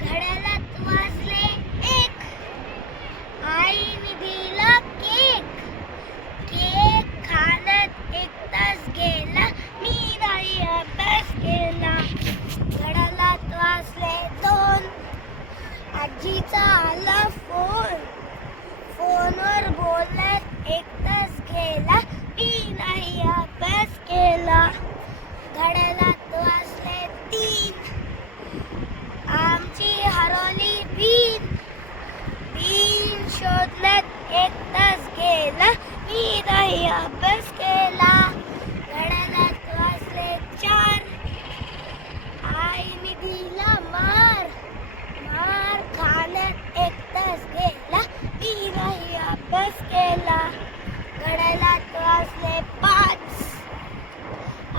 घड्याळात वाजले एक, आईने दिला केक. केक खाण्यात 1 तास गेला, मी नाही अभ्यास केला. घड्याळात वाजले 2, आजीचा आला फोन. फोनवर बोलण्यात 1 तास गेला, मी नाही अभ्यास केला. घड्याळात वाजले 3, आमची हरवली बीन. बीन शोधण्यात 1 तास गेला, मी नाही अभ्यास केला. घड्याळात वाजले 4, आईने दिला मार. मार खाण्यात 1 तास गेला, मी नाही अभ्यास केला. घड्याळात वाजले 5,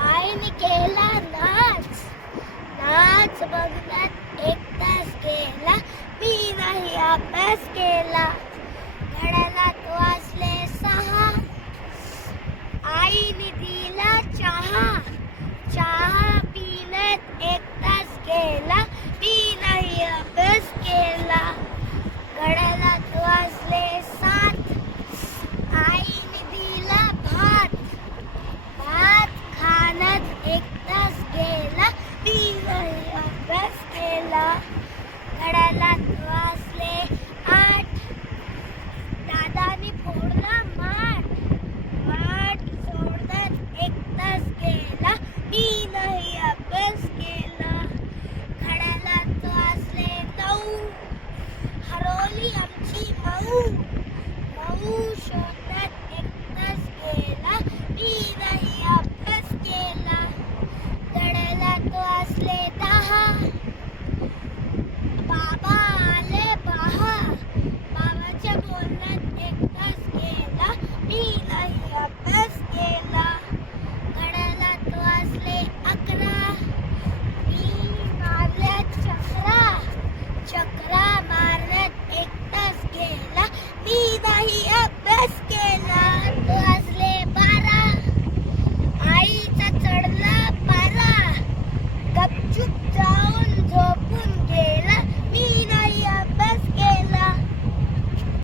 आईने केला नाच. नाच बघण्यात 1 तास गेला, मी नाही अभ्यास केला.